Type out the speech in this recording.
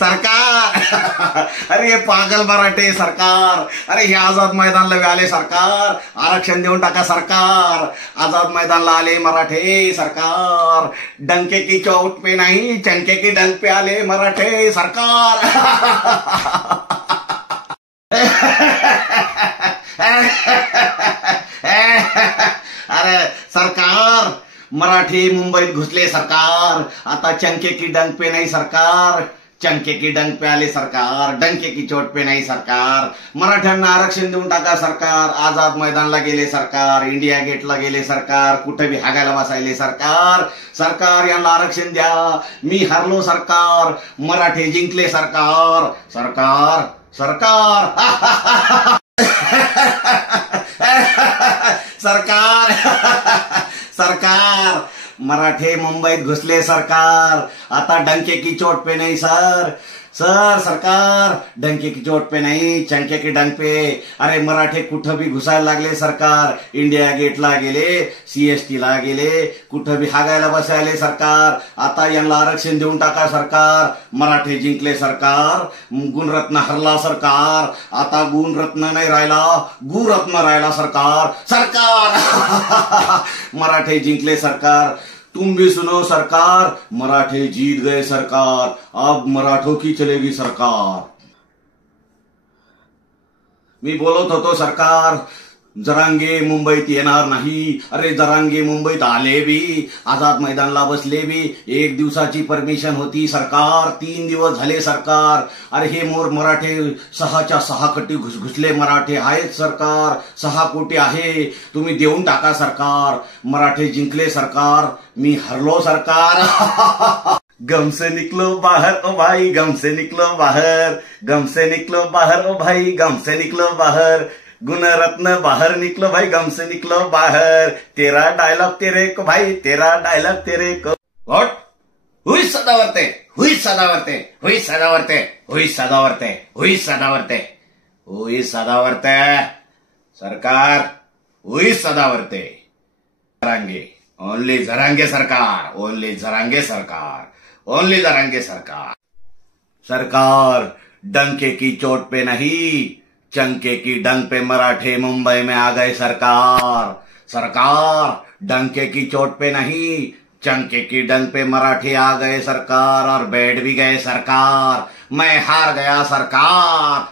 सरकार, अरे हे पागल मराठे सरकार, अरे हे आझाद मैदानला आले सरकार, आरक्षण देऊन टाका सरकार, आझाद मैदानला आले मराठे सरकार, डंके की चोट पे नहीं चंके की डंक पे आले मराठे सरकार। अरे सरकार, मराठी मुंबईत घुसले सरकार, आता चंके की डंक पे नहीं सरकार, चंके की डंक पे आले सरकार, डंके की चोट पे नाही सरकार, मराठ्यांना आरक्षण देऊन टाका सरकार, आझाद मैदानला गेले सरकार, इंडिया गेटला गेले सरकार, कुठे बी हागायला बसायले सरकार, सरकार यांना आरक्षण द्या, मी हरलो सरकार, मराठे जिंकले सरकार, सरकार सरकार। सरकार, सरकार, मराठे मुंबईत घुसले सरकार, आता डंके की चोट पे नहीं सर, सरकार, डंके की चोट पे नहीं चंके की डंक पे। अरे मराठे कुठं भी घुसायला लागले सरकार, इंडिया गेटला गेले, CST ला गेले, कुठं भी हागायला बसायले सरकार, आता यांना आरक्षण देऊन टाका सरकार, मराठे जिंकले सरकार, गुणरत्न हरला सरकार, आता गुणरत्न नाही राहिला, गुरत्न राहिला सरकार, सरकार। मराठे जिंकले सरकार, तुम भी सुनो सरकार, मराठे जीत गए सरकार, अब मराठों की चलेगी सरकार। मी बोलत होतो सरकार, जरांगे मुंबईत येणार नाही, अरे जरांगे मुंबईत आले बी, आझाद मैदानला बसले बी, 1 दिवसाची परमिशन होती सरकार, 3 दिवस झाले सरकार, अरे हे मराठे 6च्या 6 कटी घुसले मराठे आहेत सरकार, 6 कोटी आहे, तुम्ही देऊन टाका सरकार, मराठे जिंकले सरकार, मी हरलो सरकार। गम से निकलो बाहर ओ भाई, गम से निकलो बाहर, गम से निकलो बाहर ओ भाई, गम से निकलो बाहर, गुणरत्न बाहर निकलो भाई, गम से निकलो बाहर, तेरा डायलॉग तेरे को भाई, तेरा डायलॉग तेरे को। व्हाट? हुई सदावर्ते, हुई सदावर्ते, हुई सदावर्ते, हुई सदावर्ते, हुई सदावर्ते, हुई सदावर्ते, सरकार हुई सदावर्ते, जरांगे, ओनली जरांगे सरकार, ओनली जरांगे सरकार, ओनली जरांगे सरकार, सरकार डंके की चोट पे नहीं चंके की डंक पे मराठे मुंबई में आ गए सरकार, सरकार डंके की चोट पे नहीं चंके की डंक पे मराठे आ गए सरकार, और बैठ भी गए सरकार, मैं हार गया सरकार।